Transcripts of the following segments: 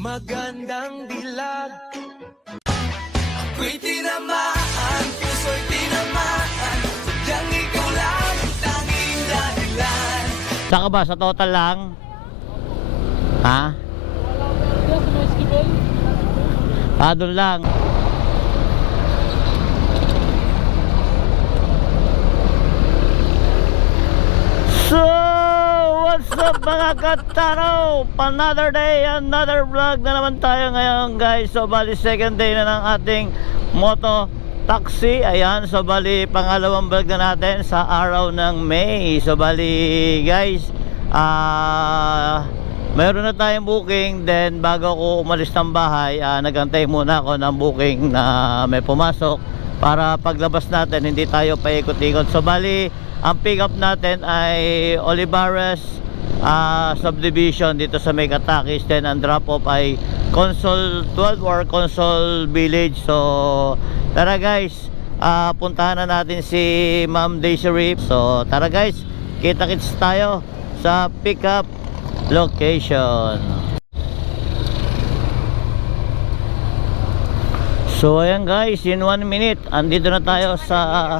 Magandang dilag, ako'y tinamaan, puso'y tinamaan, sadyang ikaw lang ang tanging dahilan. Saan ka ba? Sa total lang? Ha? Doon lang. So, what's up mga kataro? Another day, another vlog na naman tayo ngayon guys. So, bali second day na ng ating moto taxi. Ayan, so bali pangalawang vlog na natin sa araw ng May. So, bali guys, mayroon na tayong booking. Then bago ako umalis ng bahay, nagantay muna ako ng booking na may pumasok para paglabas natin hindi tayo paikot-ikot. So, bali ang pick up natin ay Olivares subdivision dito sa Megatakis. Then ang drop off ay Consol 12 or Consol Village. So tara guys, puntahan na natin si Ma'am Desiree. So tara guys, kita-kits tayo sa pick up location. So ayan guys, in 1 minute andito na tayo sa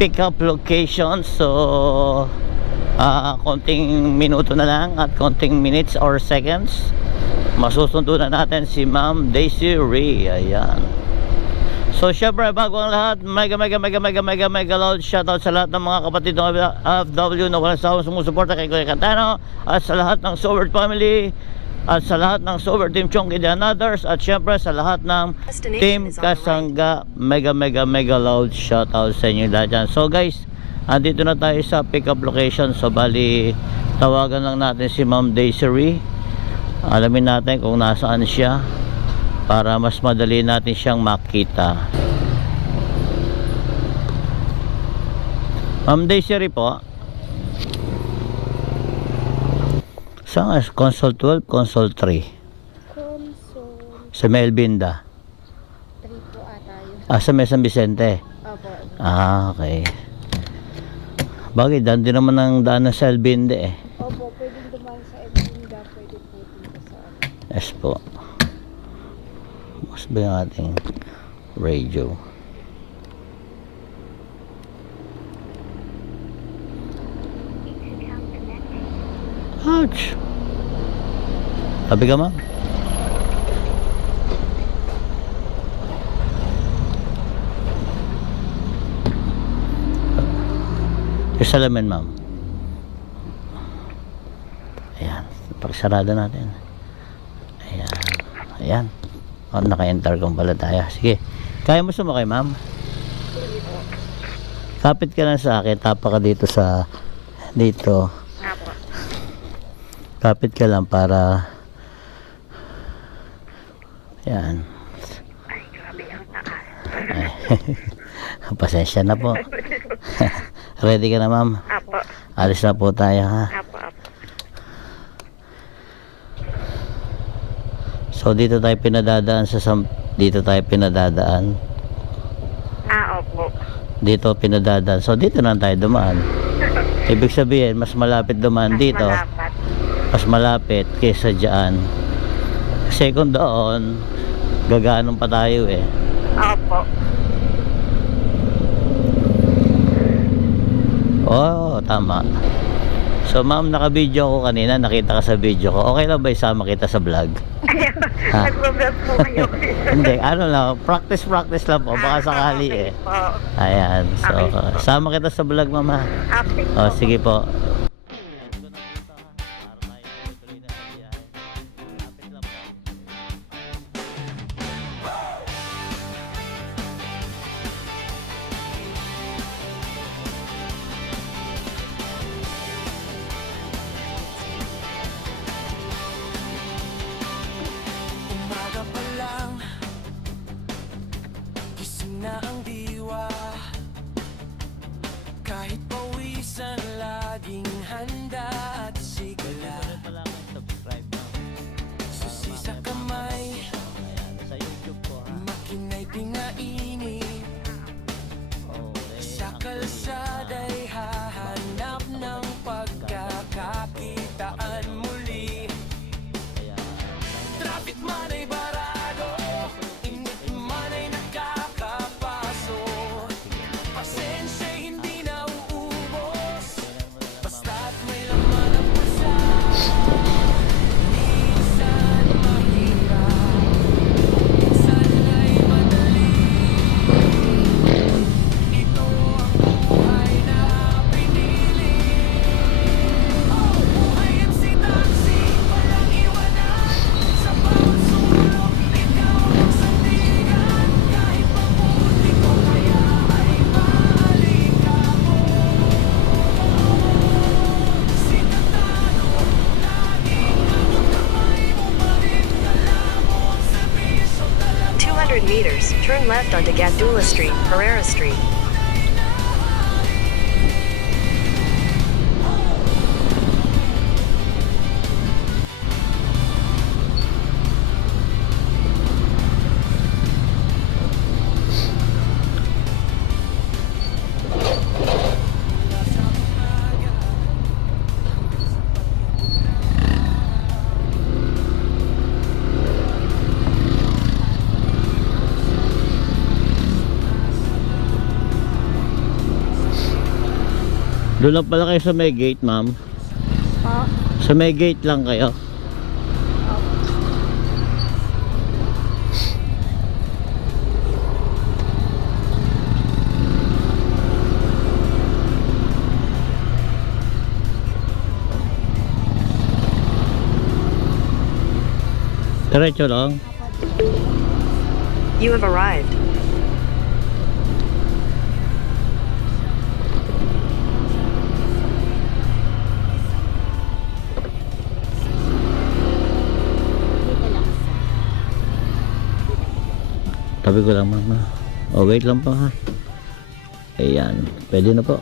pick up location. So konting minuto na lang at konting minutes or seconds masusundo na natin si Ma'am Desiree. Ayan. So syempre bago ang lahat, mega loud shoutout sa lahat ng mga kapatid ng FW na walang sawang sumusuporta kay Kuya Cantano, at sa lahat ng Sobert family, at sa lahat ng Sober Team Chongki and others, at syempre sa lahat ng Team Kasangga. Mega loud shoutout sa inyo lahat dyan. So guys, andito na tayo sa pick up location. So bali tawagan lang natin si Ma'am Desiree, alamin natin kung nasaan siya para mas madali natin siyang makita. Ma'am Desiree po, saan? Consol 12, Consol 3? Consol sa Melvinda 3 po ata yun. sa San Vicente. Opo. Okay. Bagay, daan din naman ang daan sa Elvinda eh. Opo, pwedeng dumaan sa Edinga, pwede po dito sa... Yes po. Mas ba yung ating radio? Ouch! Sabi ka, ma'am? Yung salamin, ma'am. Ayan. Pagsarado natin. Ayan. Ayan. Oh, naka-intercom pala tayo. Sige. Kaya mo sumakay, ma'am? Kapit ka lang sa akin. Tapa ka dito sa... Dito. Kapit ka lang para... Ayan. Ay, grabe ang taas. Pasensya na po. Ready ka na, ma'am? Apo. Alis na po tayo, ha? Apo. So dito tayo pinadadaan dito tayo pinadadaan. Opo. Dito pinadadaan. So dito na tayo dumaan. Ibig sabihin mas malapit dumaan dito. Mas malapit kaysa diyan. Kasi kung doon gaganon pa tayo eh. Opo. Oo, tama. So ma'am, naka-video ko kanina, nakita ka sa video ko. Okay lang ba isama kita sa vlog? Ha? Nag-vlog po kayo. Hindi, ano lang, practice lang po, baka sakali eh. Ayan, so sama kita sa vlog, mama. Oh, sige po. Umaga pa lang, gising na ang diwa. Kahit pawisan laging 300 meters, turn left onto Gatdula Street, Herrera Street. Doon lang pala kayo sa may gate, ma'am. Ah, Sa may gate lang kayo. Diretso lang. You have arrived. dito lang. Tabi ko lang, mama. Oh, wait lang pa ha. Ayan, pwede na po.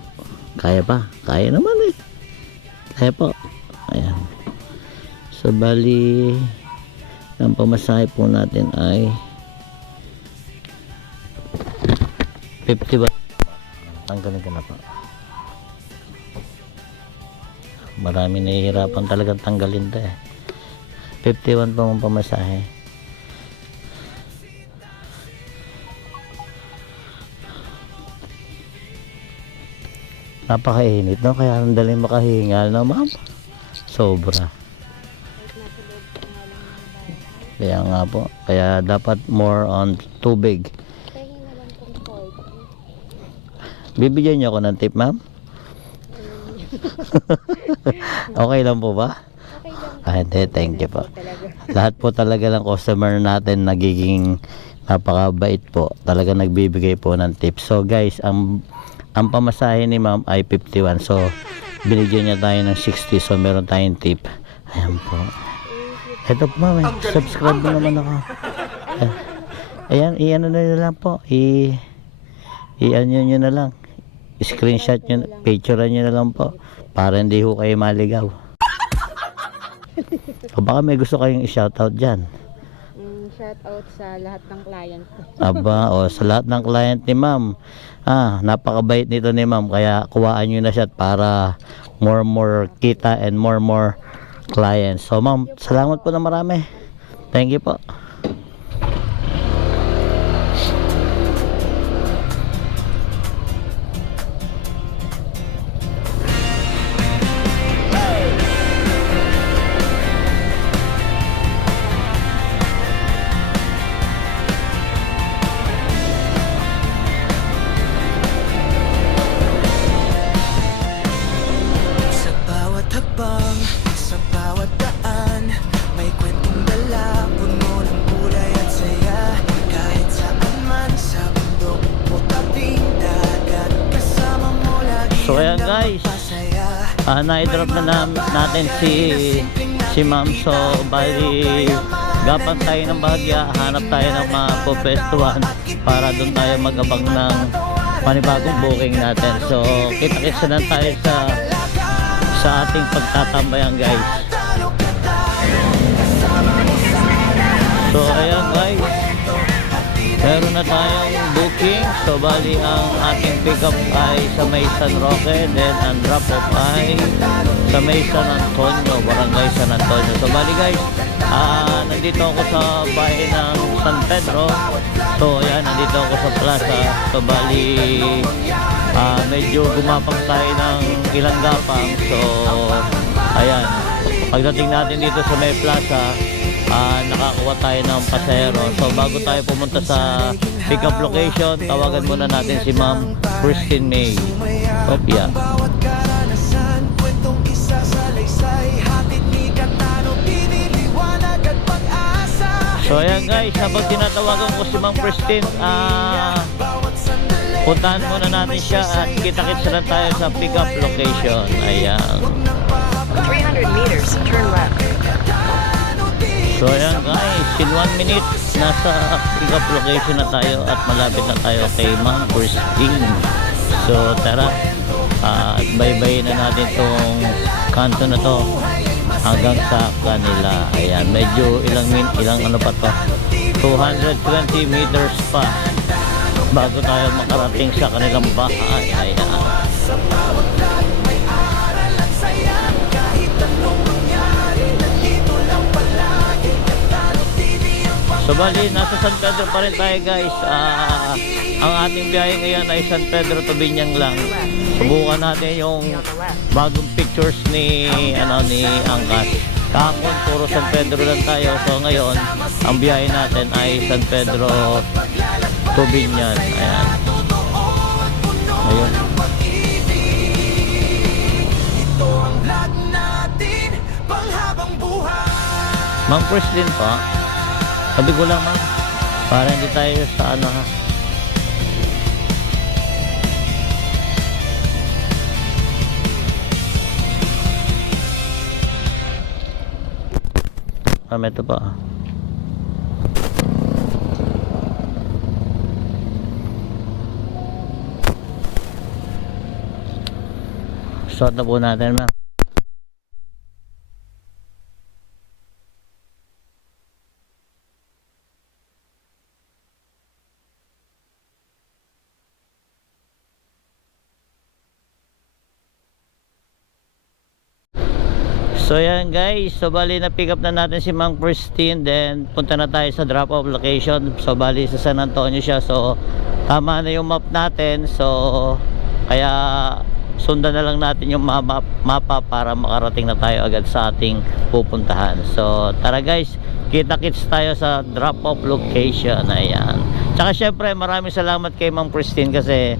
Kaya pa. Kaya naman eh. Kaya po. Ayan. So, bali, ang pamasahe po natin ay 50 ba? Tanggalin ka na po. Marami nahihirapan talagang tanggalin to eh. 51 po ang pamasahe. Napakainit no, kaya ang daling makahingal na ma'am. Sobra. Kaya nga po, kaya dapat more on tubig. Tingin na lang kung 40. Bibigyan niyo ako ng tip, ma'am? Okay lang po ba? Okay lang. Ah, hindi, thank you po. Talaga. Lahat po talaga ng customer natin nagiging napakabait po. Talaga nagbibigay po ng tip. So guys, ang pamasahe ni ma'am ay 51. So binigyan niya tayo ng 60. So meron tayong tip. Ayan po. Ito po ma'am, subscribe mo naman ako. Ayan, i-ano na lang po. I-ano nyo na lang. Screenshot nyo, picture nyo na lang po. Para hindi ho kayo maligaw. O baka may gusto kayong i-shoutout dyan. Shout out sa lahat ng client ko. Aba, o sa lahat ng client ni ma'am. Napakabait nito ni ma'am. Kaya kuhaan nyo na siya para more kita and more clients. So ma'am, salamat po na marami. Thank you po. Sa bawat hakbang, sa bawat daan, may kwentong dala, puno ng kulay at saya. Kahit saan man sa bundok o tabing dagat, kasama mo lagi. So ayan guys, na-drop na natin si ma'am. So bali, gapan tayo ng Bahagya, hanap tayo ng mga pupwestuhan para doon tayo mag-abang ng panibagong booking natin. So kita-kitsa na tayo sa ating pagtatambayan guys. So ayan guys, meron na tayong booking. So bali ang ating pick up ay sa may San Roque, then ang drop off ay sa may San Antonio, Barangay San Antonio. So bali guys, nandito ako sa bahay ng San Pedro. So ayan, nandito ako sa plaza. So bali, medyo gumapang tayo ng ilang gapang. So ayan, pagdating natin dito sa may plaza, nakakuha tayo ng pasahero. So bago tayo pumunta sa pick up location, tawagan muna natin si Ma'am Christine May Opia. Bawat karanasan, kwentong isa sa laysay, hatid ni Katano, piniliwanag at pag-asa. So ayan guys, habang tinatawagan ko si Ma'am Christine, Bawat sandali, puntahan muna natin siya at kita-kits na tayo sa pick up location. Ayan. 300 meters, turn left. So ayan guys, in 1 minute, nasa pick-up location na tayo at malapit na tayo kay Ma'am Christine. So tara, at bye-bye na natin tong kanto na to hanggang sa kanila. Ayan, medyo ilang ano pa to, 220 meters pa bago tayo makarating sa kanilang bahay. Ayan. So bali, nasa San Pedro pa rin tayo guys. Ang ating biyahe ngayon ay San Pedro to Binyang lang. Subukan natin yung bagong pictures ni Angkas. Kahapon puro San Pedro lang tayo. So ngayon, ang biyahe natin ay San Pedro to Binyang. Ayan. Ayun. Ma'am Christine pa. Sabi ko lang ma'am, para hindi tayo sa ano ha. Ito pa. Suot na po natin ma'am. So yan guys, so bali na pick up na natin si Ma'am Christine, then punta na tayo sa drop off location. So bali sa San Antonio siya, so tama na yung map natin. So kaya sundan na lang natin yung mapa para makarating na tayo agad sa ating pupuntahan. So tara guys, kita-kits tayo sa drop off location. Ayan. Tsaka syempre maraming salamat kay Ma'am Christine kasi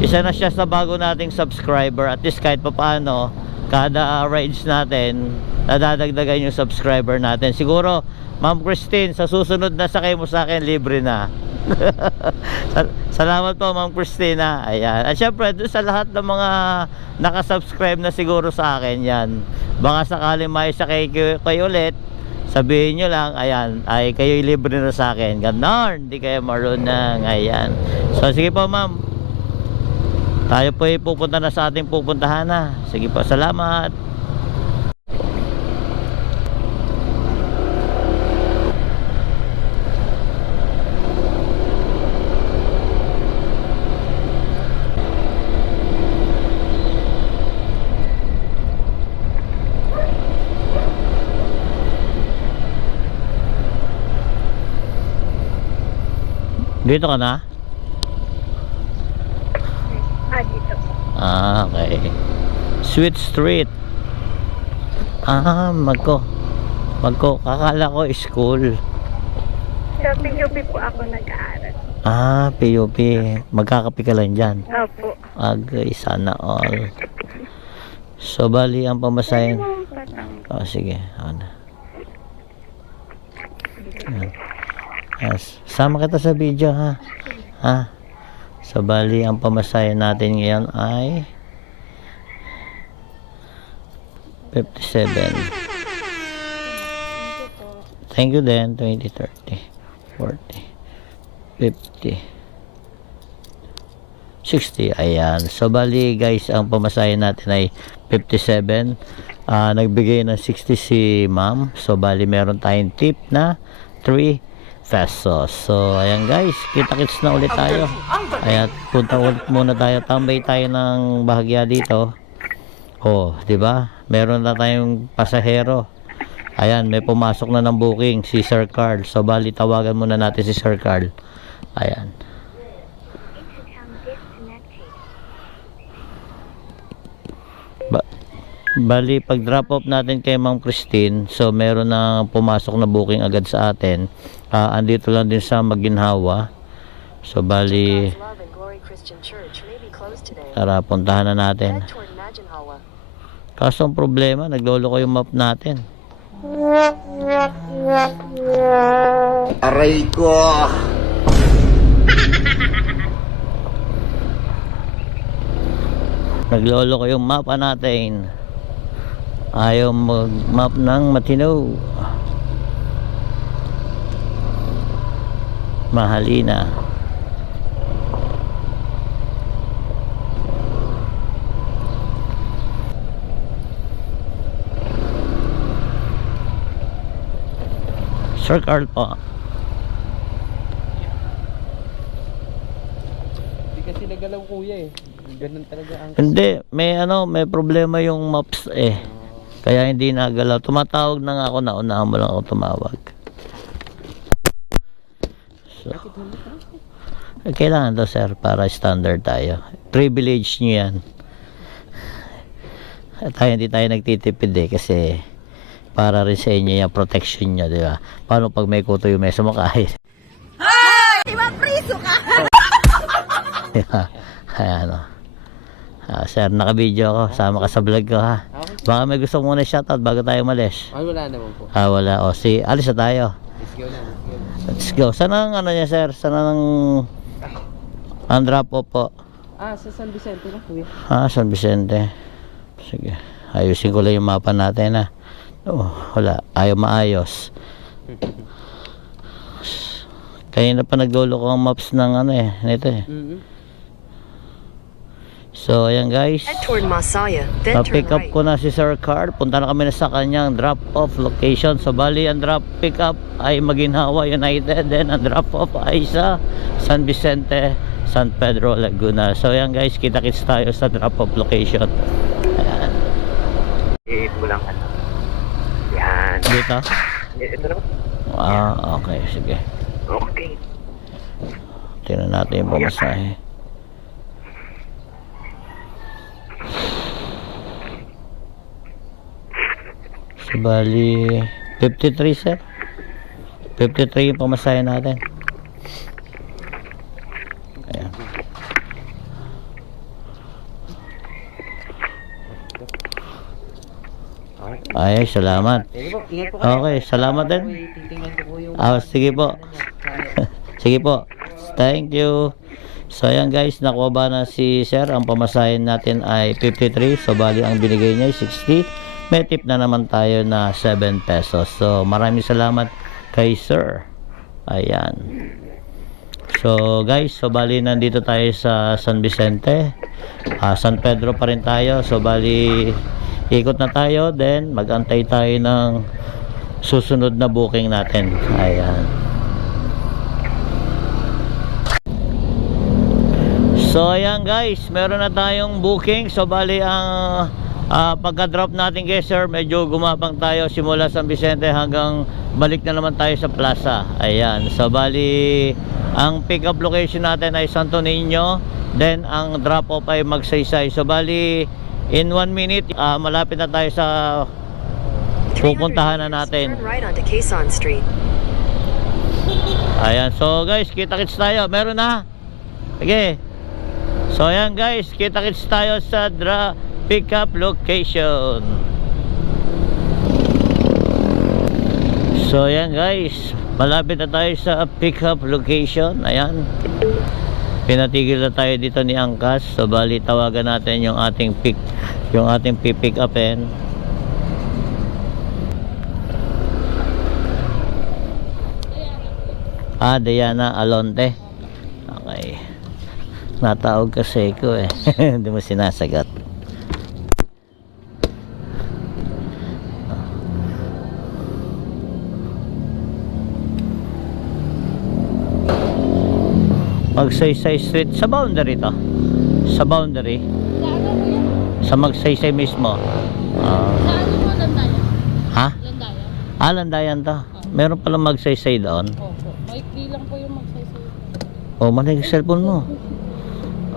isa na siya sa bago nating subscriber. At least kahit pa paano, kada rides natin nadadagdagan yung subscriber natin. Siguro Ma'am Christine, sa susunod na sakay mo sa akin, libre na. Salamat po Ma'am Christine. Ayan. At syempre doon sa lahat ng mga nakasubscribe na siguro sa akin, yan, baka sakaling may sakay kayo ulit, sabihin nyo lang, ayan, ay kayo libre na sa akin. Ganon, hindi kayo marunong. Ayan. So sige po ma'am, tayo po ay pupunta na sa ating pupuntahan na. Sige po, salamat. Dito ka na? Dito. Okay. Sweet Street. Magko. Kakala ko school. Sa PUP po ako nag-aaral. PUP. Magkakapi ka lang dyan. Opo. Agay, sana all. So, bali ang pamasahin. Sige. Ano. Yes. Sama kita sa video ha. So bali ang pamasahe natin ngayon ay 57. Thank you then. 20, 30, 40, 50, 60. Ayan. So bali guys, ang pamasahe natin ay 57. Nagbigay ng 60 si ma'am. So bali meron tayong tip na 3 pesos. So ayan guys, kita-kits na ulit tayo. Ayan, punta ulit muna tayo, tambay tayo ng bahagya dito. Di ba? Meron na tayong pasahero. Ayan, may pumasok na ng booking si Sir Carl. So bali tawagan muna natin si Sir Carl. Ayan. Bali pag drop off natin kay Ma'am Christine, so meron na pumasok na booking agad sa atin. Andito lang din sa Maginhawa. So bali tara, puntahan na natin. Kaso ang problema, naglolo ko yung map natin. Aray ko! Naglolo ko yung mapa natin. Ayaw mag-map ng matino. Mahalina. Sir Carl po. Hindi kasi nagalaw kuya eh. Ganun talaga ang... Hindi, may problema yung maps eh. Kaya hindi nagalaw. Tumatawag na nga ako, naunahan mo lang ako tumawag. So, kailangan to sir para standard tayo. Privilege nyo yan. Hindi tayo nagtitipid eh kasi para rin sa inyo yung protection nyo, di ba? Paano pag may kuto yung may sumakay? Ay! Mapriso ka! Ayan o. Sir, naka-video ako. Sama ka sa vlog ko ha. Baka may gusto muna shoutout bago tayo malis. Ay, wala naman po. Wala. O, alis na tayo. Let's go na, let's go. Let's go. Saan ang ano niya sir? Saan ang drop off po? Sa San Vicente na kuya. San Vicente. Sige. Ayusin ko lang yung mapa natin ha. Wala. Ayaw maayos. Kanina pa naglolo ko ang maps ng nito eh. So ayan guys. Head toward Masaya, then turn Pick up right. ko na si Sir Carl. Punta na kami na sa kanyang drop off location. So bali ang drop pick up ay Maginhawa United. Then ang drop off ay sa San Vicente, San Pedro, Laguna. So ayan guys, kita-kits tayo sa drop off location. Ayan. Mo lang yan. Dito? Ito naman. Okay, sige. Okay. Tingnan natin yung pamasahe. So bali 53 sir. 53 yung pamasahe natin. Ayan. Ay, salamat. Sige po, ingat po kayo. Okay, salamat din. Titingnan ko po yung... Sige po. Sige po. Thank you. So ayan guys, nakuha ba na si sir? Ang pamasahin natin ay 53. So bali ang binigay niya ay 60. May tip na naman tayo na 7 pesos. So maraming salamat kay sir. Ayan. So guys, so bali nandito tayo sa San Vicente. San Pedro pa rin tayo. So bali ikot na tayo, then mag-antay tayo ng susunod na booking natin. Ayan. So ayan guys, meron na tayong booking. So bali ang pagka-drop natin kay sir, medyo gumapang tayo simula San Vicente hanggang balik na naman tayo sa plaza. Ayan. So bali ang pick up location natin ay Santo Niño, then ang drop off ay Magsaysay. So bali in 1 minute, malapit na tayo sa pupuntahan na natin. Turn right onto Quezon Street. Ayan, so guys, kita-kits tayo. Meron na. Okay. So ayan guys, kita-kits tayo sa pick up location. So ayan guys, malapit na tayo sa pick up location. Ayan. Pinatigil na tayo dito ni Angkas. So bali tawagan natin yung ating pick upin. Diana Alonte. Okay. Natawag kasi ko eh. Hindi mo sinasagot. Magsaysay Street sa boundary to. Sa boundary. Sa Magsaysay mismo. Saan mo Landayan? Ha? Landayan? Landayan to. Meron palang Magsaysay doon. Opo. Maikli lang po yung magsaysay. Manig cellphone mo.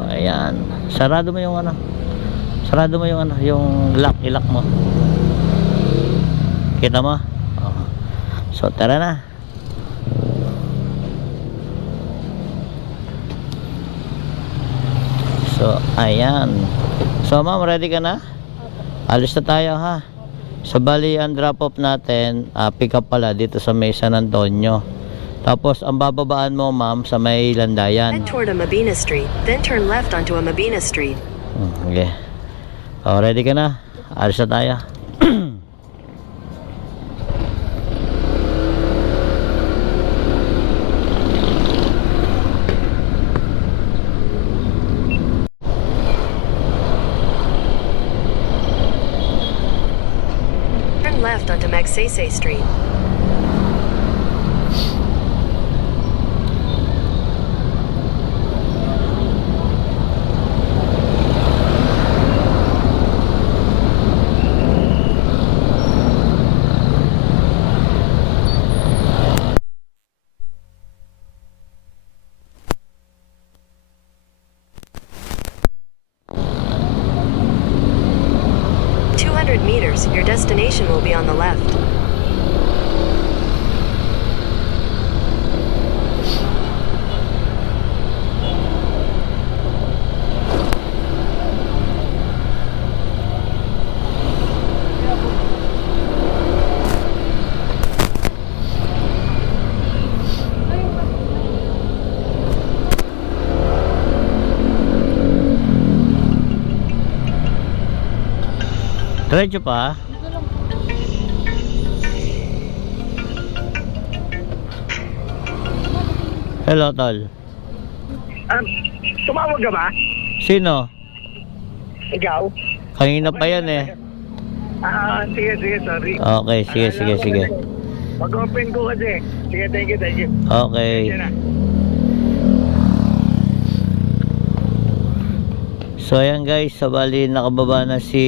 Ayan. Sarado mo yung yung lock, ilock mo. Kita mo? So tara na. So ayan. So ma'am, ready ka na? Alis na tayo ha. So bali ang drop off natin, pick up pala dito sa may San Antonio. Tapos ang bababaan mo ma'am sa may Landayan. Head toward Amabina Street, then turn left onto Amabina Street. Okay. Ready ka na? Alis na tayo. Magsaysay Street. Meters, your destination will be on the left. Diretso pa. Hello, tol. Tumawag ka ba? Sino? Ikaw? Kanina pa yan eh. Sige, sorry. Okay, sige. Mag-open ko kasi. Sige, thank you. Okay. Sige na. So ayan guys, so bali nakababa na si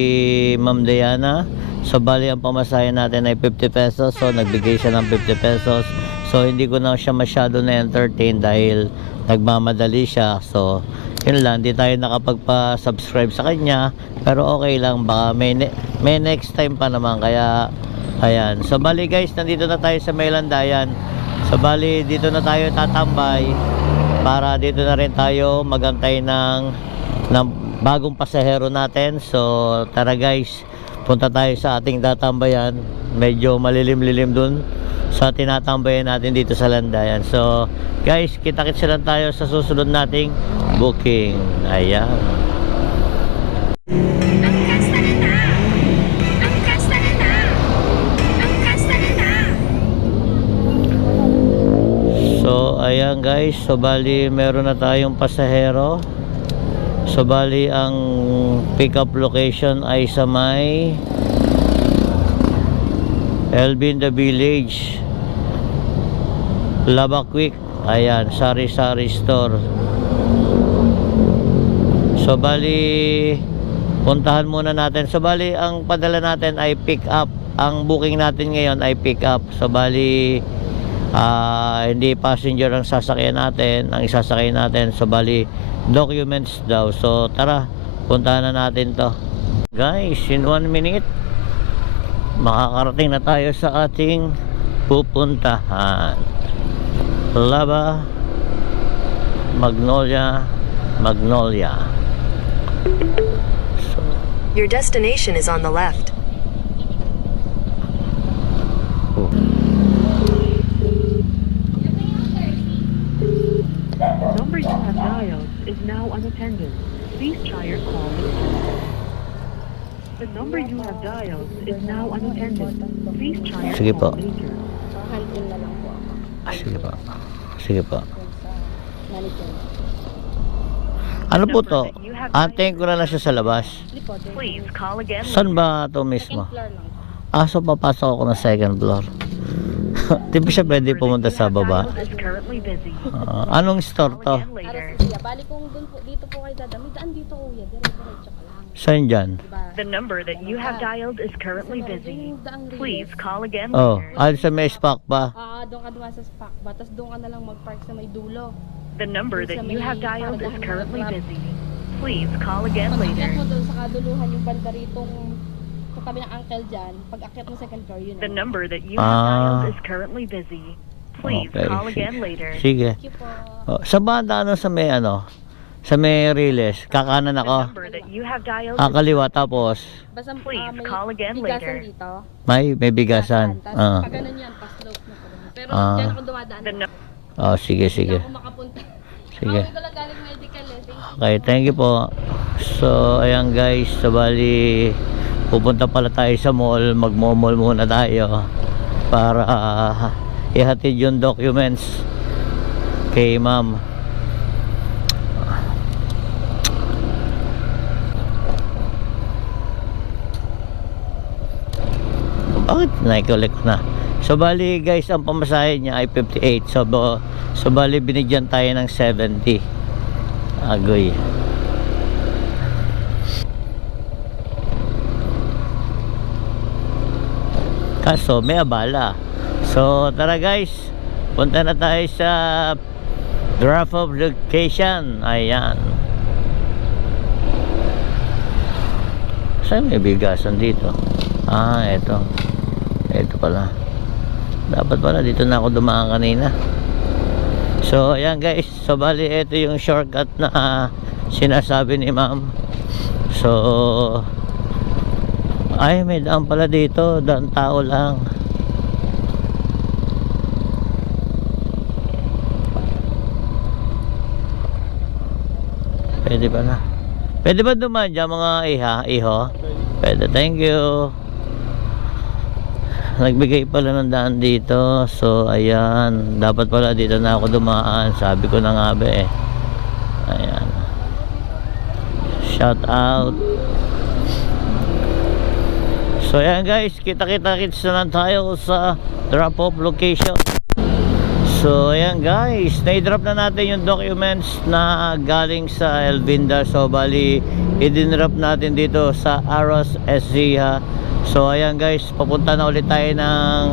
Ma'am Diana. So bali ang pamasahe natin ay 50 pesos. So nagbigay siya ng 50 pesos. So hindi ko na siya masyado na entertain dahil nagmamadali siya. So yun lang, hindi tayo nakapagpa-subscribe sa kanya. Pero okay lang, baka may next time pa naman. Kaya ayan. So bali guys, nandito na tayo sa Maylandayan. So bali dito na tayo tatambay para dito na rin tayo magantay ng bagong pasahero natin. So tara guys, punta tayo sa ating tatambayan. Medyo malilim-lilim dun sa tinatambayan natin dito sa Landayan. So guys, kita-kits lang tayo sa susunod nating booking. Ayan. So ayan guys, so bali meron na tayong pasahero. So bali ang pick up location ay sa may Elvin the Village, Labakwik. Ayan, sari-sari store. So bali puntahan muna natin. So bali ang padala natin ay pick up. Ang booking natin ngayon ay pick up. So bali hindi passenger ang sasakyan natin. Ang isasakyan natin, so bali documents daw. So tara, puntahan na natin to guys. In 1 minute makakarating na tayo sa ating pupuntahan. Laba Magnolia. So, Your destination is on the left. The number you have dialed is now unattended. Please try your call later. The number you have dialed is now unattended. Please try your Sige po. call later. Handle na lang po ako. Sige po. Sa manager. Ano po to? Antayin ko na lang siya sa labas. Please call again. Saan ba to mismo? Floor lang. So papasok ako ng second floor. Di ba siya pwede pumunta sa baba? Is currently busy. Anong store to? Again later. Arasusia. Bali kung dun po, dito po kayo dadaan. May daan dito kuya. Diretso ka lang. Saan dyan? Diba? The number that you have dialed is currently busy. Yung daang Please call again Oh, later. sa may SPAC pa. doon ka dumaan sa SPAC ba? Tapos doon ka na lang mag-park sa may dulo. The number that you have dialed is currently Pag busy. Please call again akyat later. mo doon sa kaduluhan yung banda ritong sa tabi ng uncle dyan. Pag akyat mo second floor, yun The eh. number that you have dialed Ah. is currently busy. Please Okay, call again later. Sige. Thank you po. Sa banda sa may sa may Riles, kakanan The ako. number that you have dialed Kaliwa tapos Basta Please may call again bigasan later. dito. may bigasan. Tapos pag ganun yan, pa-slope na po. Pero dyan ako dumadaan. The Sige. Hindi ako makapunta. Sige. Ako lang galing medical eh. Thank you. Okay, thank you po. So, ayan guys, so bali pupunta pala tayo sa mall. Magmo-mall muna tayo para ihatid yung documents kay ma'am. Bakit? Naikollect na. So bali guys, ang pamasahe niya ay 58. So bali binigyan tayo ng 70. Agoy. Kaso may abala. So tara guys, punta na tayo sa drop of location. Ayan. Saan may bigasan dito? Ah, eto. Eto pala. Dapat pala dito na ako dumaan kanina. So ayan guys, so bali ito yung shortcut na sinasabi ni ma'am. So ay may daan pala dito, daan tao lang. Pwede ba na? Pwede ba dumaan dyan mga iho? Pwede, thank you. Nagbigay pala ng daan dito. So ayan, dapat pala dito na ako dumaan. Sabi ko na nga ba eh. Ayan. Shout out. So ayan guys, kita-kits na lang tayo sa drop off location. So ayan guys, na-drop na natin yung documents na galing sa Elvinda. So bali, i-drop natin dito sa Aros SZA. So ayan guys, papunta na ulit tayo ng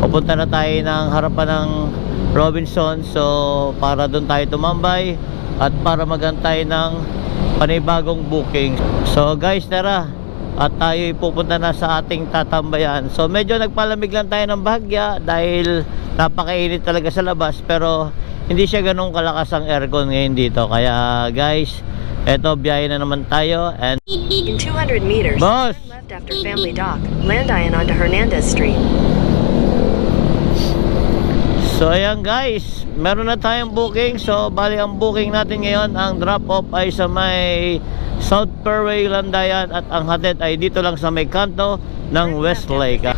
papunta na tayo ng harapan ng Robinson. So para doon tayo tumambay at para magantay ng panibagong booking. So guys, tara, at tayo pupunta na sa ating tatambayan. So medyo nagpalamig lang tayo ng bahagya dahil napakainit talaga sa labas, pero hindi siya ganun kalakas ang aircon ngayon dito. Kaya guys, eto, biyahe na naman tayo. And In 200 meters, boss, turn left after Family Dock. Landayan onto Hernandez Street. so ayan guys, meron na tayong booking. So bali ang booking natin ngayon, ang drop off ay sa may South Fairway, Landayan, at ang hatid ay dito lang sa may kanto ng Westlake.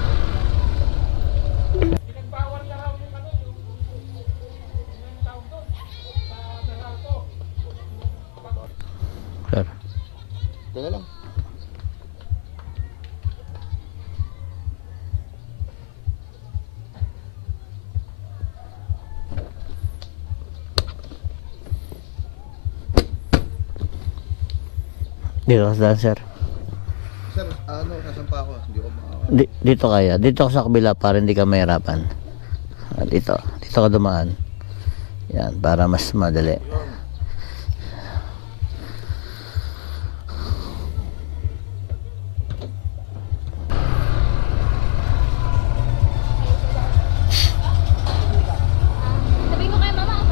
Sir. Dala lang. Dito sa sir. Sir, nasan pa ako? Hindi ko Dito kaya. Dito ka sa kabila para hindi ka mahirapan. Dito ka dumaan. Yan, para mas madali. Sabihin ko kay mama,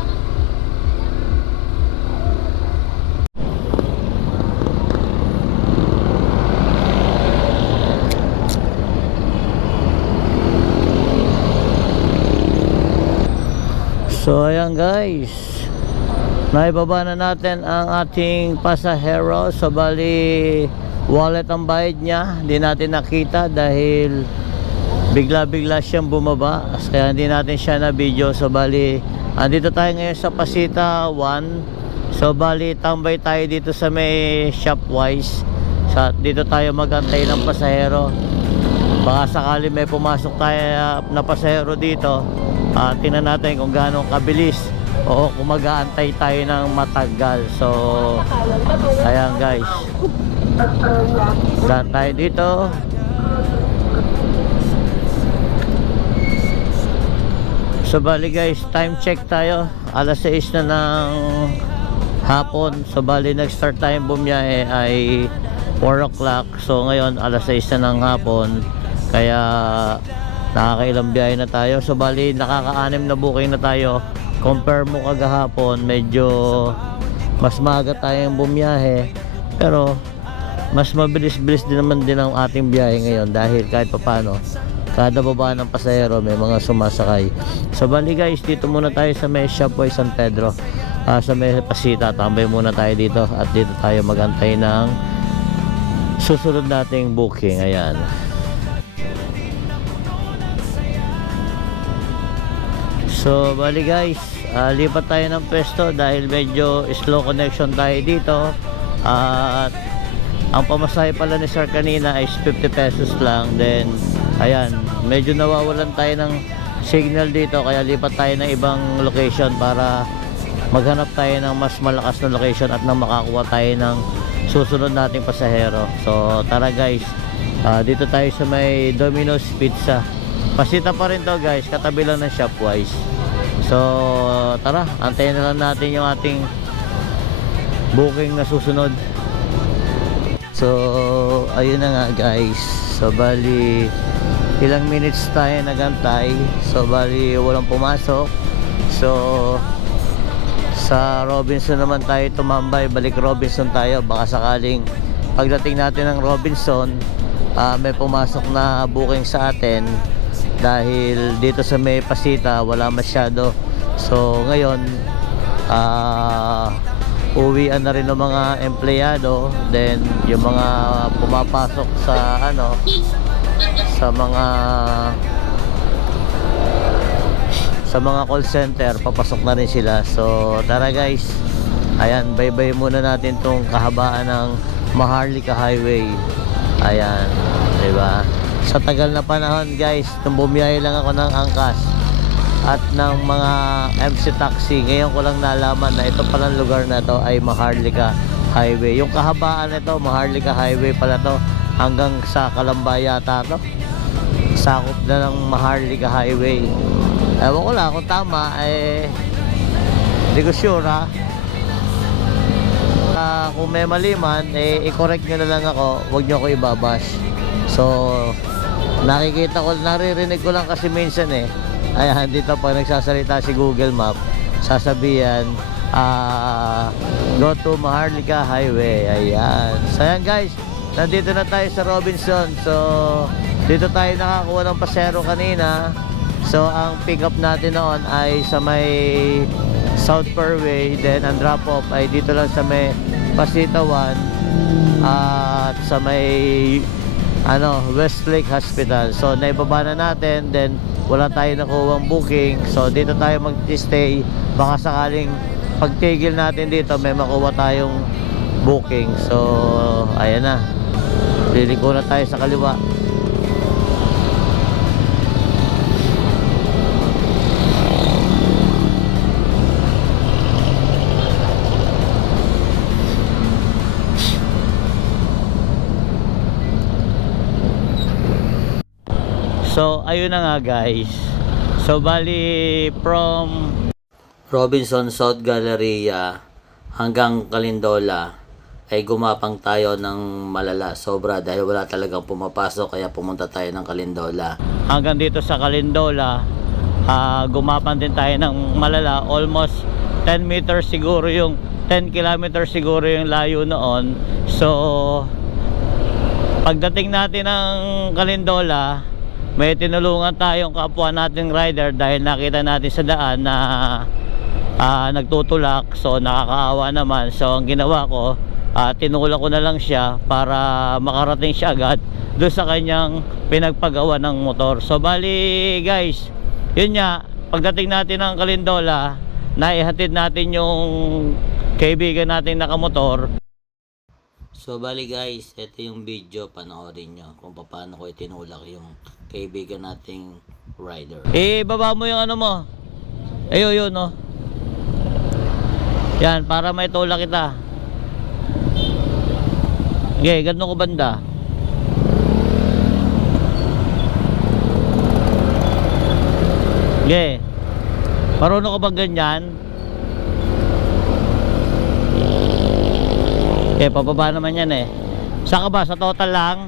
So ayan guys, naibaba na natin ang ating pasahero. So bali, wallet ang bayad niya. Hindi natin nakita dahil bigla-bigla siyang bumaba, kaya hindi natin siya na video. So bali, andito tayo ngayon sa Pasita 1. So bali, tambay tayo dito sa may Shopwise. So dito tayo magantay ng pasahero. Baka sakali may pumasok tayo na pasahero dito, tingnan natin kung gaano kabilis o kung mag-aantay tayo ng matagal. So ayan guys, daan tayo dito. So bali guys, time check tayo, alas 6 na ng hapon. So bali, nag-start tayong bumiyahe ay 4 o'clock. So ngayon alas 6 na ng hapon, kaya nakakailang biyahe na tayo. So bali, nakaka-6 na booking na tayo. Compare mo kagahapon, medyo mas maaga tayong bumiyahe, pero mas mabilis-bilis din naman din ang ating biyahe ngayon dahil kahit papano kada baba ng pasahero may mga sumasakay. So bali guys, dito muna tayo sa may Shopway San Pedro, sa may Pasita. Tambay muna tayo dito at dito tayo magantay ng susunod nating booking. Ayan. So bali guys, lipat tayo ng pwesto dahil medyo slow connection tayo dito. At ang pamasahe pala ni sir kanina is 50 pesos lang. Then Ayan, medyo nawawalan tayo ng signal dito, kaya lipat tayo ng ibang location para maghanap tayo ng mas malakas na location at nang makakuha tayo ng susunod nating pasahero. So tara guys, dito tayo sa may Domino's Pizza. Pasita pa rin to guys, katabi lang ng Shopwise. So tara, antayin na lang natin yung ating booking na susunod. So ayun na nga guys, so bali ilang minutes tayo nagantay, so bali walang pumasok. So sa Robinson naman tayo tumambay, balik Robinson tayo, baka sakaling pagdating natin ng Robinson may pumasok na booking sa atin, dahil dito sa may Pasita wala masyado. So ngayon uwian na rin ng mga empleyado, then yung mga pumapasok sa sa mga call center, papasok na rin sila. So tara guys, ayan, bye-bye muna natin tong kahabaan ng Maharlika Highway. Ayan, diba? Sa tagal na panahon guys, nung bumiyahe lang ako ng angkas at ng mga MC taxi, ngayon ko lang nalaman na ito palang lugar na to ay Maharlika Highway. Yung kahabaan nito, Maharlika Highway pala to, hanggang sa Calamba yata to, sakop na ng Maharlika Highway. Ewan ko lang kung tama, hindi ko sure ha. Kung may mali man, i-correct nyo na lang ako, huwag nyo ako ibabash. So nakikita ko, naririnig ko lang kasi minsan ayan, dito pag nagsasalita si Google Map, sasabihan go to Maharlika Highway. Ayan, so ayan guys, nandito na tayo sa Robinson. So dito tayo nakakuha ng pasero kanina. So ang pick up natin noon ay sa may South Parkway, then ang drop off ay dito lang sa may Pasita 1 at sa may Westlake Hospital. So naibaba na natin, then wala tayo nakuhang booking. So dito tayo mag-stay, baka sakaling pagtigil natin dito may makuha tayong booking. So ayan na, liliko na tayo sa kaliwa. So ayun na nga guys, so bali from Robinson South Galleria hanggang Calindola ay gumapang tayo ng malala, sobra, dahil wala talagang pumapasok, kaya pumunta tayo ng Calindola. Hanggang dito sa Calindola, gumapang din tayo ng malala, almost 10 meters siguro, yung 10 kilometers siguro yung layo noon. So pagdating natin ng Calindola, may tinulungan tayong kapwa nating rider, dahil nakita natin sa daan na nagtutulak. So nakakaawa naman. So ang ginawa ko, tinulak ko na lang siya para makarating siya agad doon sa kanyang pinagpagawa ng motor. So bali guys, yun nga, pagdating natin ng Calindola, naihatid natin yung kaibigan nating nakamotor. So bali guys, ito yung video, panoorin nyo kung paano ko itinulak yung kaibigan nating rider. Baba mo yung mo. Ayun no. Yan, para may tulak kita. Okay, ganun ko banda. Okay. Marunong ka ba ganyan? Okay, pababa naman yan Saan ka ba? Sa total lang?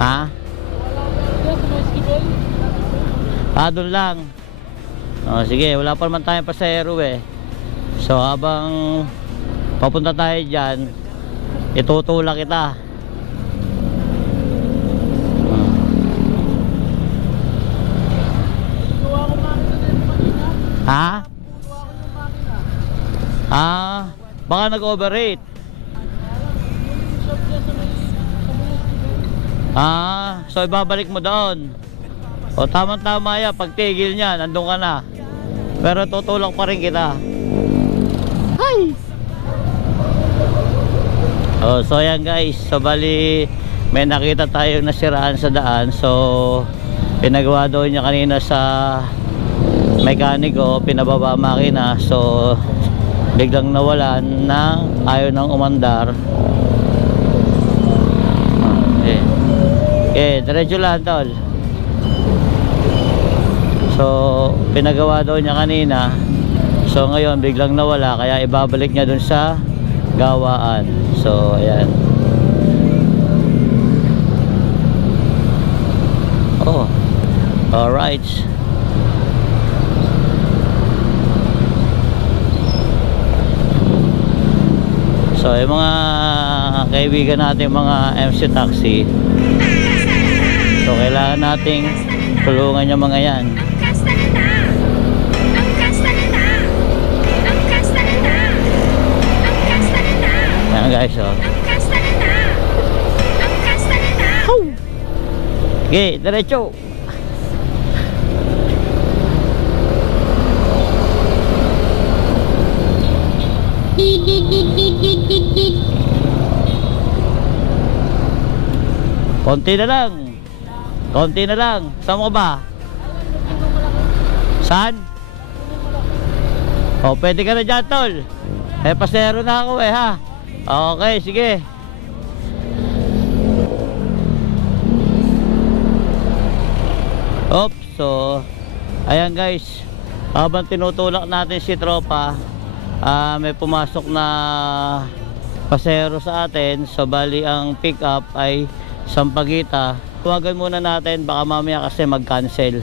Ha? Doon lang. Sige, wala pa naman tayong pasahero So habang papunta tayo dyan, itutulak kita. Ha? Baka nag-overrate. So ibabalik mo doon. O tamang-tama yan, pagtigil niya, nandun ka na. Pero tutulak pa rin kita. Hi! So ayan guys, so bali may nakita tayong nasiraan sa daan. So pinagawa daw niya kanina sa mekaniko, pinababa makina. So biglang nawalan na ayaw nang umandar. Diretso lang tol. So pinagawa daw niya kanina. So ngayon biglang nawala, kaya ibabalik niya dun sa gawaan. So ayan. Oh, alright. So yung mga kaibigan natin, mga MC Taxi, so kailangan nating tulungan yung mga yan. Yan guys, oh. Okay, diretso. Konti na lang. Konti na lang. Saan mo ba? Saan? O, pwede ka na dyan, tol. Eh, pasero na ako eh, ha? Okay, sige. Oops, so ayan guys, habang tinutulak natin si tropa, may pumasok na pasero sa atin. So bali ang pick up ay Sampaguita. Tuwagan muna natin, baka mamaya kasi mag-cancel.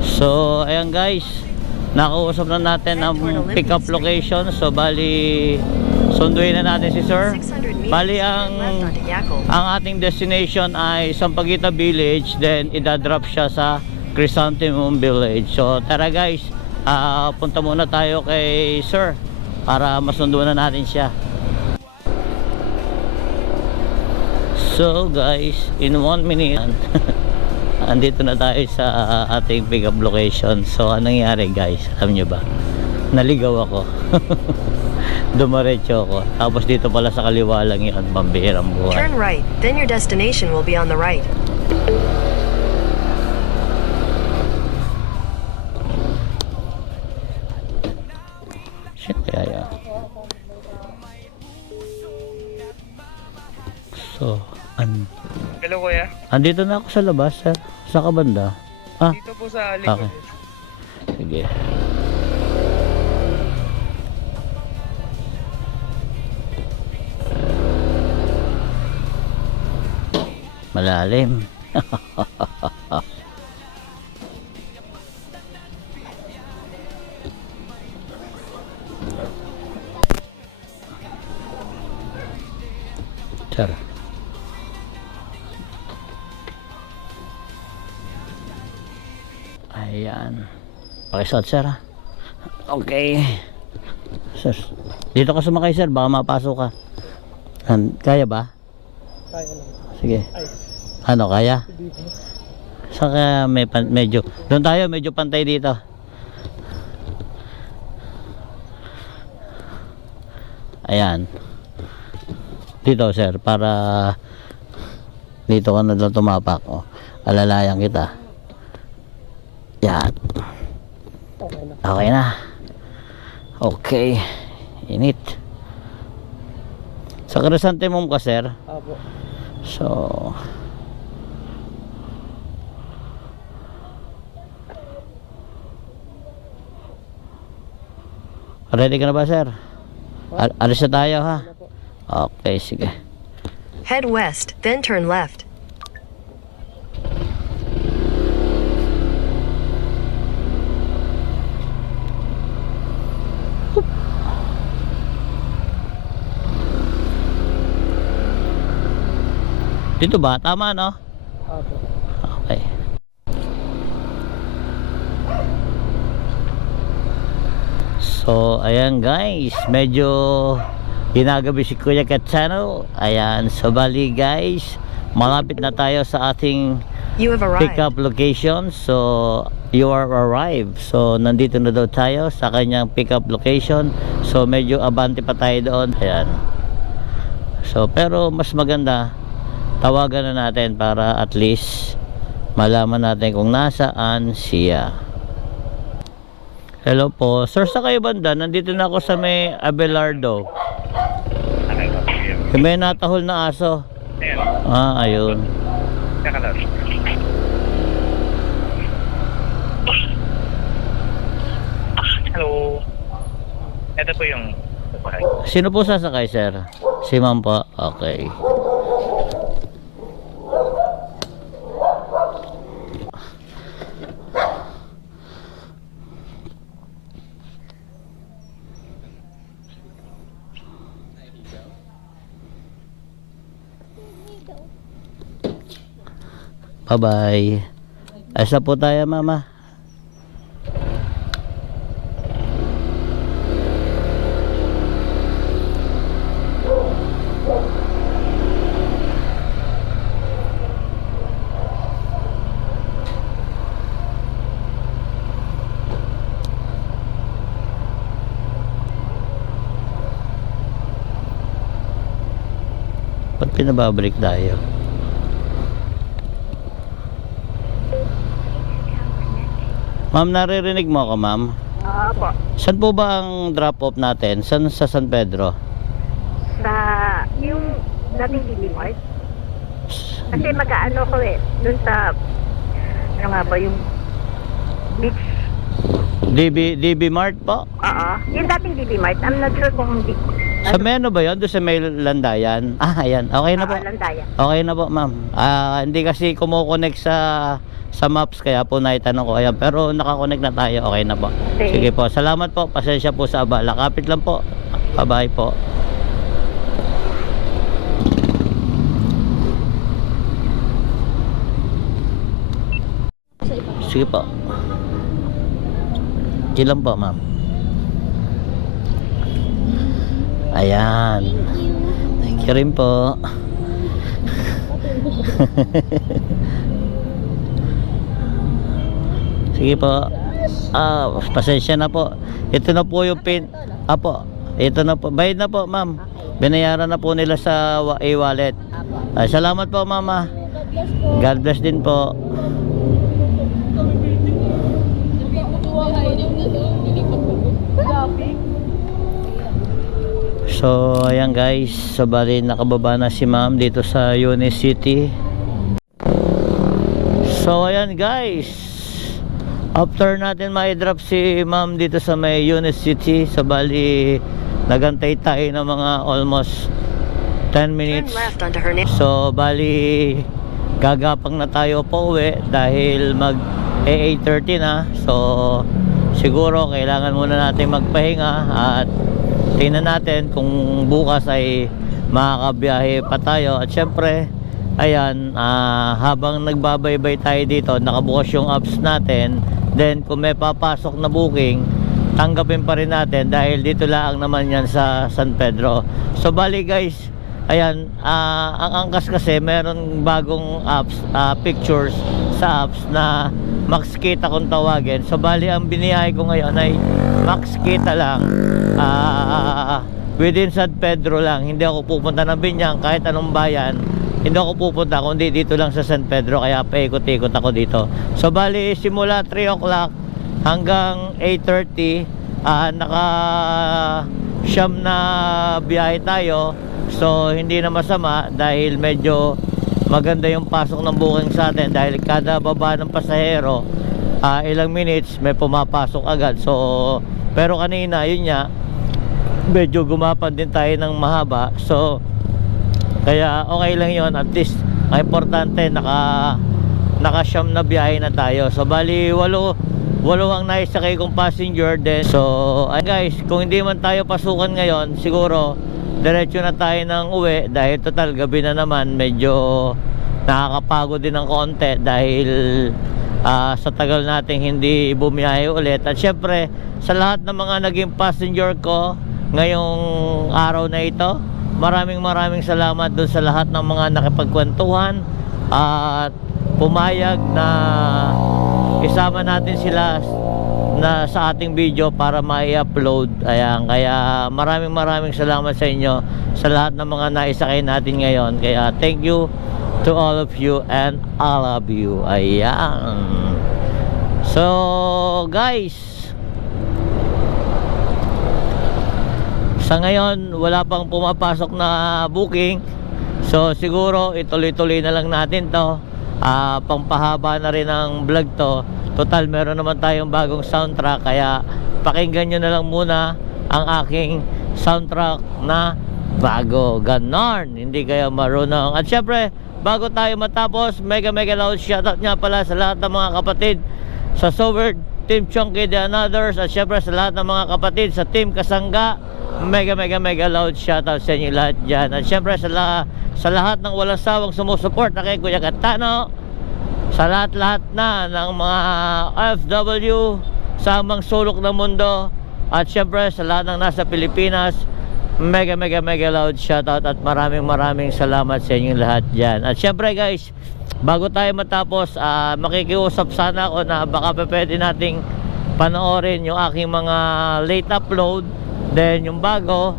So ayan guys, nakausap na natin ang pick up location. So bali sunduin na natin si sir. Bali ang ating destination ay Sampaguita Village, then idadrop siya sa Chrysanthemum Village. So tara guys, punta muna tayo kay sir para masunduan na natin siya. So guys, in 1 minute andito na tayo sa ating pick up location. So anong nangyari guys, alam nyo ba? Naligaw ako. Dumaretso ako, tapos dito pala sa kaliwa lang yun. Pambihirang buhay. Turn right, then your destination will be on the right. Shit, kaya. So, Hello kuya. andito na ako sa labas, sir. Sa kabanda. Ah, Dito po sa likod. okay. Sige. Malalim. Sir. Ayan. Pakisuot sir, ha? Okay. Sir, dito ka sumakay sir, baka mapasok ka. Kaya ba? Kaya lang. Sige. Ay. Ano, kaya? Dito. Saka may medyo, doon tayo, medyo pantay dito. Ayan. Dito sir, para dito ka na doon tumapak. Oh. Alalayan kita. Yan. Okay na. Okay na. Okay. Init. Sa Chrysanthemum ka sir. Apo. So ready ka na ba sir? Alis na tayo ha. Okay, sige. Head west, then turn left. Dito ba? Tama no? Apo. Okay. So, ayan guys, medyo ginagabi si Kuya Katsano. Ayan, so bali guys, malapit na tayo sa ating You have pick arrived. up location. So, you are arrived. So, nandito na daw tayo sa kanyang pick up location. So, medyo abante pa tayo doon. Ayan. So pero mas maganda tawagan na natin para at least malaman natin kung nasaan siya. Hello po. Sir, sa kayo banda? Nandito na ako sa may Abelardo. May natahol na aso. Ayun. Hello. Ito po yung... Sino po sasakay, sir? Si ma'am po. Okay. Bye-bye. Asa po tayo, mama? Ba't pinababalik tayo? Ma'am, naririnig mo ako, ma'am? Opo. Saan po ba ang drop-off natin? Saan sa San Pedro? Sa yung dating DB Mart. Kasi mag-aano ko dun sa ano nga ba yung beach. DB Mart po? Oo. Yung dating DB Mart. I'm not sure kung hindi. Sa Meno ba yun? Doon sa may landayan? Ayan. Okay na po. Landaya. Okay na po, ma'am. Hindi kasi kumukonek sa maps kaya po naitanong ko. Ayan, pero nakakonect na tayo. Okay na po. Okay. Sige po. Salamat po. Pasensya po sa abala. Kapit lang po. Bye-bye po. Sige po. Sige lang po, ma'am. Ayan. Thank you rin po. Sige po. Pasensya na po. Ito na po yung pin. Apo. Ito na po. Bayad na po, ma'am. Binayaran na po nila sa e-wallet. Salamat po, mama. God bless din po. So ayan guys, so bali nakababa na si ma'am dito sa Yunes City. So ayan guys, after natin ma-drop si ma'am dito sa may Yunes City, so bali nagantay tayo ng mga almost 10 minutes. Turn left onto Hernandez. So bali gagapang na tayo po uwi dahil mag 8:30 na. So siguro kailangan muna natin magpahinga at tingnan natin kung bukas ay makakabiyahe pa tayo. At syempre ayan, habang nagbabaybay tayo dito, nakabukas yung apps natin. Then kung may papasok na booking, tanggapin pa rin natin dahil dito lang naman yan sa San Pedro. So bali guys, ayan, ang Angkas kasi meron bagong apps, pictures sa apps na Max Kita kung tawagin. So bali ang biniyahe ko ngayon ay Max Kita lang, within San Pedro lang. Hindi ako pupunta ng Binyang, kahit anong bayan hindi ako pupunta, kundi dito lang sa San Pedro. Kaya paikot-ikot ako dito. So bali simula 3 o'clock hanggang 8:30, naka siyam na biyahe tayo. So hindi na masama dahil medyo maganda yung pasok ng booking sa atin, dahil kada baba ng pasahero ilang minutes may pumapasok agad. So pero kanina yun nga, medyo gumapan din tayo ng mahaba. So kaya okay lang yon, at least ang importante naka-siyam na biyahe na tayo. So bali walo ang naisakay kong passenger din. So ayun guys, kung hindi man tayo pasukan ngayon, siguro diretso na tayo ng uwi dahil total gabi na naman. Medyo nakakapagod din ng konti dahil sa tagal nating hindi bumiyahe ulit. At syempre sa lahat ng mga naging passenger ko ngayong araw na ito, maraming salamat dun sa lahat ng mga nakipagkwentuhan at pumayag na isama natin sila na sa ating video para ma-upload. Ayan, kaya maraming salamat sa inyo sa lahat ng mga naisakay natin ngayon. Kaya thank you to all of you and I love you. Ayan. So guys, sa ngayon wala pang pumapasok na booking. So siguro ituloy-tuloy na lang natin to. Pangpahaba na rin ang vlog to. Total meron naman tayong bagong soundtrack, kaya pakinggan nyo na lang muna ang aking soundtrack na bago. Ganon, hindi kayo marunong. At syempre, bago tayo matapos, mega loud shoutout nga pala sa lahat ng mga kapatid sa Sober, Team Chonky The Anothers, at syempre sa lahat ng mga kapatid sa Team Kasangga. Mega loud shoutout sa inyo lahat dyan. At syempre sa lahat ng walang sawang sumusuport na kay Kuya Katano, sa lahat na ng mga OFW sa amang sulok ng mundo, at syempre sa lahat ng nasa Pilipinas, mega loud shoutout at maraming salamat sa inyong lahat dyan. At syempre guys, bago tayo matapos, makikiusap sana ako na baka pwede nating panoorin yung aking mga late upload, then yung bago,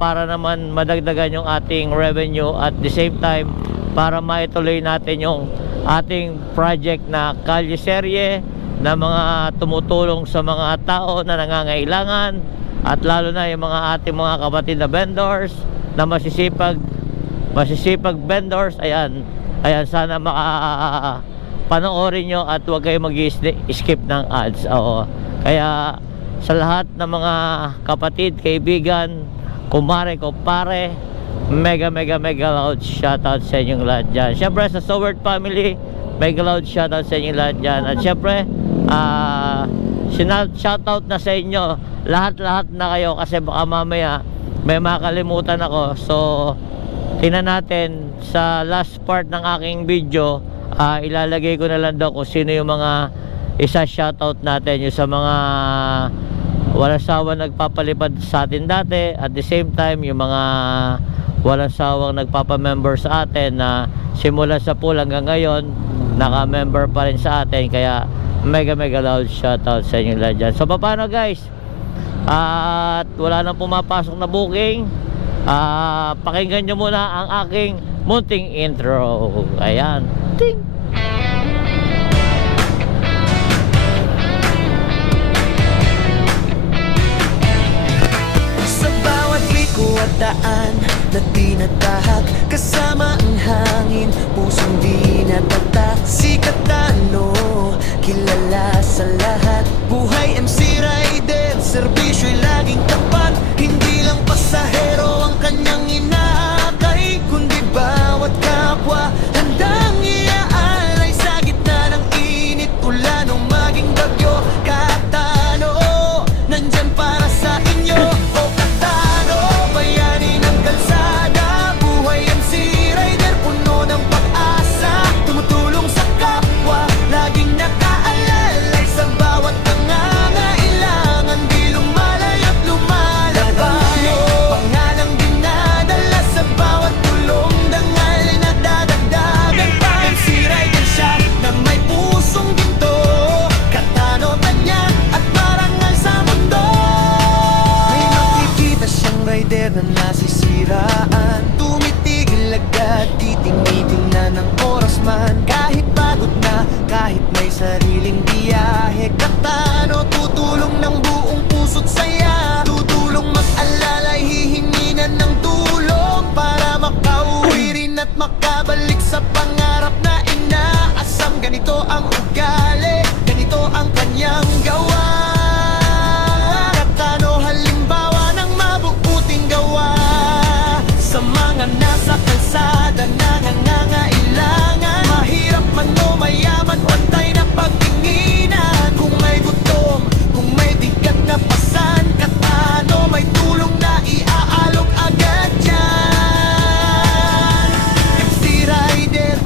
para naman madagdagan yung ating revenue, at the same time para maituloy natin yung ating project na Kalye Serye, na mga tumutulong sa mga tao na nangangailangan, at lalo na yung mga ating mga kapatid na vendors na masisipag vendors. Ayan, sana panoorin nyo at huwag kayo mag-skip ng ads. Oo. Kaya sa lahat ng mga kapatid, kaibigan, kumare, kumpare, mega loud shoutout sa inyong lahat dyan. Syempre sa Soward family, mega loud shoutout sa inyong lahat dyan. At syempre shoutout na sa inyo lahat na kayo, kasi baka mamaya may makalimutan ako. So tingnan natin sa last part ng aking video, ilalagay ko na lang daw kung sino yung mga isa shoutout natin, yung sa mga walang sawa nagpapalipad sa atin dati, at the same time yung mga walang sawang nagpapamember sa atin na simula sa pool hanggang ngayon naka-member pa rin sa atin. Kaya mega loud shoutout sa inyo lahat dyan. So paano guys, at wala nang pumapasok na booking, pakinggan nyo muna ang aking munting intro. Ayan, ting! Sa bawat liko at daan na tinatahak, kasama ang hangin, pusong di natatak. Si Katano, kilala sa lahat. Buhay MC Rider, serbisyo'y laging tapat. Hindi lang pasahero ang kanyang inaakay, kundi bawat kapwa handang iaalay. Sa gitna ng init, ulan o maging bagyo, Katano, nandyan para sa inyo. O Katano, bayani ng kalsada. Buhay MC Rider, puno ng pag-asa, tumutulong sa kapwa, laging nakaalalay sa bawat nangangailangan. Di lumalayo't lumalabayo, pangalang dinadala sa bawat tulong, dangal na dadagdagan pa. MC Rider siya na may pusong ginto, Katano tanya at marangal sa mundo. May makikita siyang rider na nasisiraan, tumitigil agad, titing-tingnan ng oras man. Kahit pagod na, kahit may sariling biyahe, Katano tutulong ng buong puso't saya. Tutulong mag-alalay, hihinginan ng tulong para makauwi rin at makabalik sa pangarap na inaasam. Ganito ang ugali, ganito ang kanyang gawa. Katano halimbawa ng mabubuting gawa sa mga nasa kalsada na nangangailangan. Mahirap man o mayaman, pantay na pagtinginan. Kung may gutom, kung may bigat na pasan, Katano may tulong na iaalok agad dyan. MC Rider,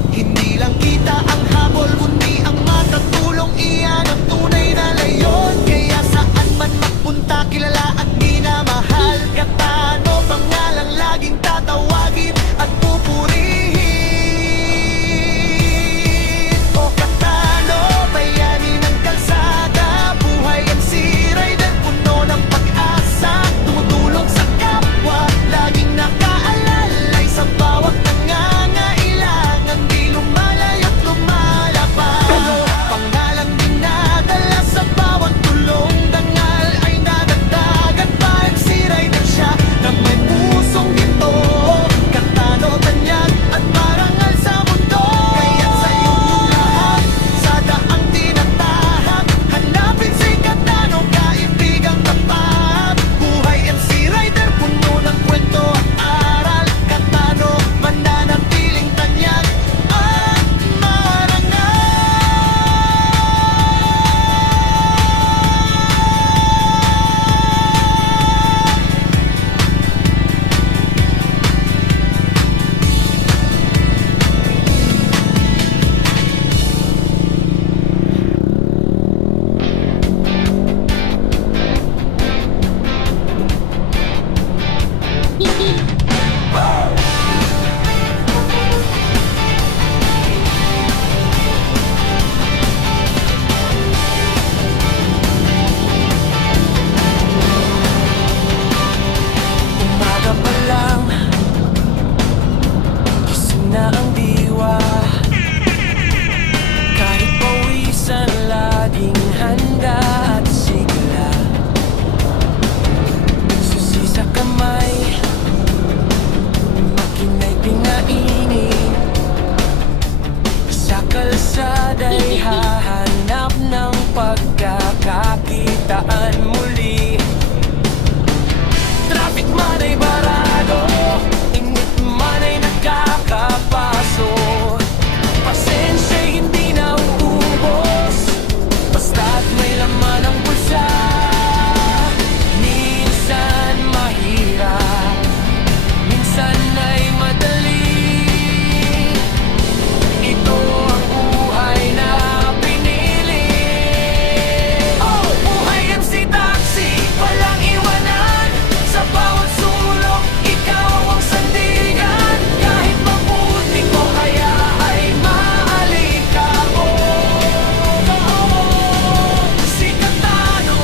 daan muli. Traffic man ay barado, init man ay nagkakapaso. Pasensya'y hindi na uubos, basta't may laman ang bulsa. Minsan mahirap, minsan ay madali. Ito ang buhay na pinili. Oh, buhay MC Taxi, walang iwanan. Sa bawat sulok, ikaw ang sandigan. Kahit mabuti ko kaya ay maalikabok. Si Katano,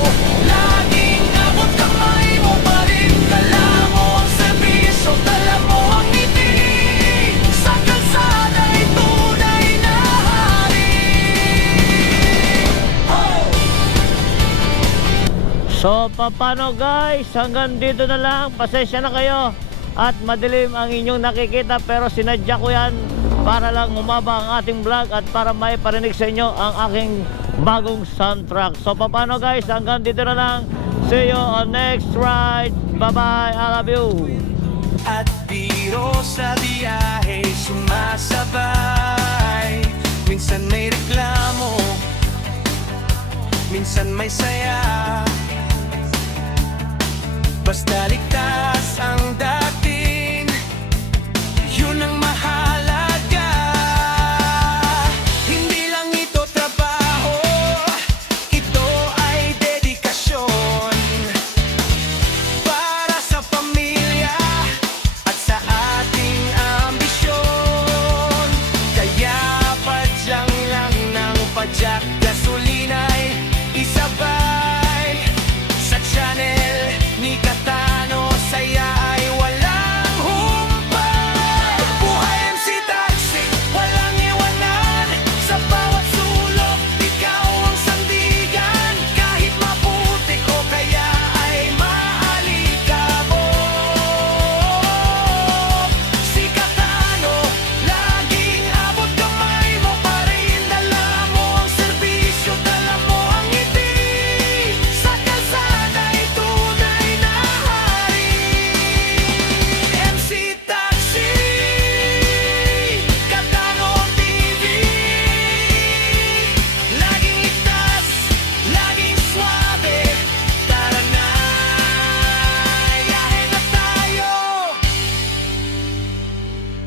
laging abot kamay mo pa rin. Dala mo ang serbisyo, dala mo ang ngiti. Sa kalsada'y tunay na hari. Oh! So paano guys, hanggang dito na lang. Pasensya na kayo at madilim ang inyong nakikita, pero sinadya ko yan para lang humaba ang ating vlog at para may parinig sa inyo ang aking bagong soundtrack. So paano guys, hanggang dito na lang. See you on next ride. Bye bye, I love you. At biro sa biyahe sumasabay. Minsan may reklamo, minsan may saya. Basta ligtas